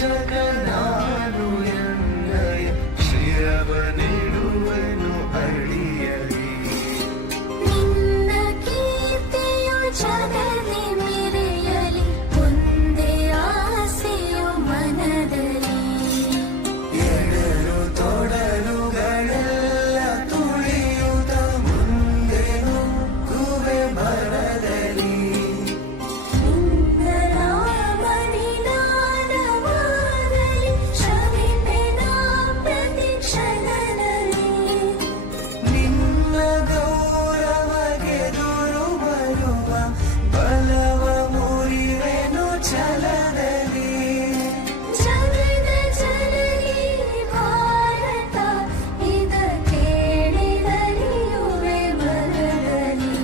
ಪೂಜಕ ನಾನು ಎನ್ನಯ ಶಿರವ ನೀಡುವೆನು ಅಡಿಯಲಿ. ನಿನ್ನ ಕೀರ್ತಿಯು ಜಗದಿ ಮೆರೆಯಲಿ, ಒಂದೇ ಆಸೆಯು ಮನದಲ್ಲಿ. ಎಡರು ತೊಡರುಗಳೆಲ್ಲ ತುಳಿಯುತ್ತ ಮುಂದೆ ನುಗ್ಗುವೆ ಭರದಲ್ಲಿ. ನಿನ್ನ ನಾಮನಿನಾದವಾಗಲಿ, ಶ್ರಮಿಪೆನ ಪ್ರತಿ ಕ್ಷಣದಲ್ಲಿ. ನಿನ್ನ ಗೌರವಗೆದುರು ಬರುವ ಬಲವ ಮುರಿವೆನು ಛಲದಲ್ಲಿ. ಜಗದ ಜನನಿ ಭಾರತ, ಇದ ಕೇಳಿದರಿಯುವೆ ಬರದಲ್ಲಿ.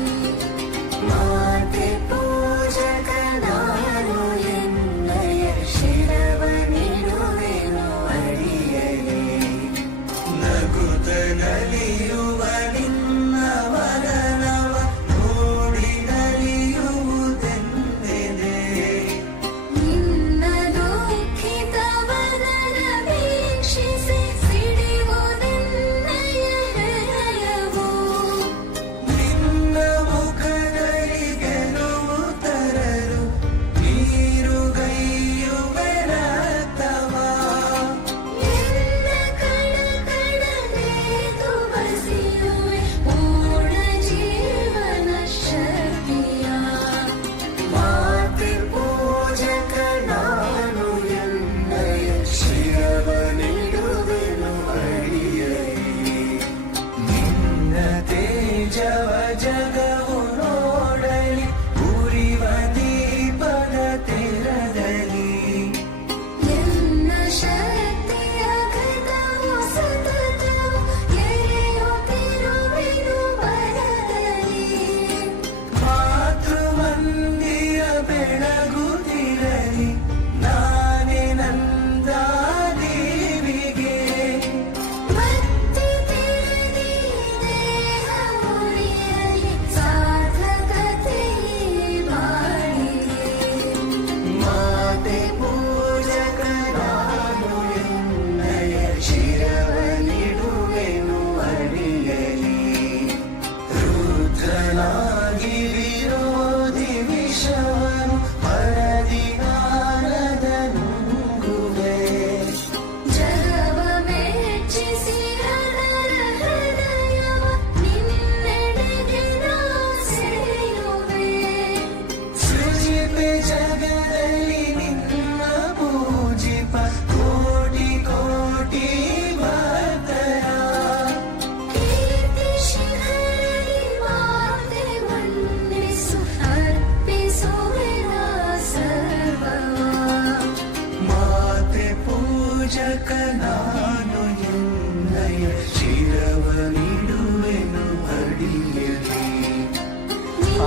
ಮಾತೆ ಪೂಜಕ ನಾನು ಎನ್ನಯ ಶಿರವ ನೀಡುವೆನು ಅಡಿಯಲಿ. ನಗುತ್ತ ನಲಿಯುವ ನಿನ್ನ ವದನವ ನೋಡಿ ನಲಿಯುವುದೆಂದಿದೆ. ನಿನ್ನ ದುಃಖಿತವದನ ವೀಕ್ಷಿಸಿ ಸಿಡಿಯುವುದೆನ್ನಯ ಹೃದಯವು. ನಿನ್ನ ಮುಖದಲ್ಲಿ ಗೆಲುವು ತರಲು ನೀರುಗೈಯುವೆ ರಕ್ತವ. ನಿನ್ನ ಕಣಕಣನೆದು ಬಸಿಯುವೆ ಪೂರ್ಣ ಜೀವನ ಶಕ್ತಿಯ. ಮಾತೆ ಪೂಜಕ ನಾನು ಎನ್ನಯ ಶಿರವ ನೀಡುವೆನು ಅಡಿಯಲಿ. ನಿನ್ನ ತೇಜವ ಜಗವು ನೋಡಲಿ, ಉರಿವ ದೀಪದ ತೆರದಲ್ಲಿ. ನಿನ್ನ ಶಕ್ತಿಯ ಘಟವು ಸತತವು ಎರೆಯುತ್ತಿರುವೆನು ಬರದಲ್ಲಿ. ಮಾತೃವಂದಿಯ ಬೆಳಗುತ್ತಿರಲಿ, ನಾನೇ ನಂದ ದೇವಿಗೆ. ಮತ್ತೆ ತಿರುಗಿ ದೇಹ ಮುರಿಯಲಿ, ಸಾರ್ಥಕತೆ ಬಾಳಿಗೆ. ಮಾತೆ ಪೂಜಕ ನಾನು ಎನ್ನಯ ಶಿರವ ನೀಡುವೆನು ಅಡಿಯಲಿ. ರುದ್ರನಾಗಿ ವಿರೋಧಿ ವಿಷವನು ಪರದಿ ನಾರದ ನುಂಗುವೆ. ಜಗವ ಮೆಚ್ಚಿಸಿ ಹರರ ಹೃದಯವ ನಿನ್ನೆಡೆಗೆ ನಾ ಸೆಳೆಯುವೆ. ಸೃಜಿಪೆ ಜಗದಲ್ಲಿ ನಿನ್ನ ಪೂಜಿಪ ಕೋಟಿ ಕೋಟಿ ಭಕ್ತರ. ಕೀರ್ತಿ ಶಿಖರಲಿ ಮಾತೆ ಮನ್ನಿಸು, ಅರ್ಪಿಸುವೆ ನಾ ಸರ್ವವ. ಮಾತೆ ಪೂಜಕ ನಾನು ಎನ್ನಯ ಶಿರವ ನೀಡುವೆನು ಅಡಿಯಲಿ. ನಿನ್ನ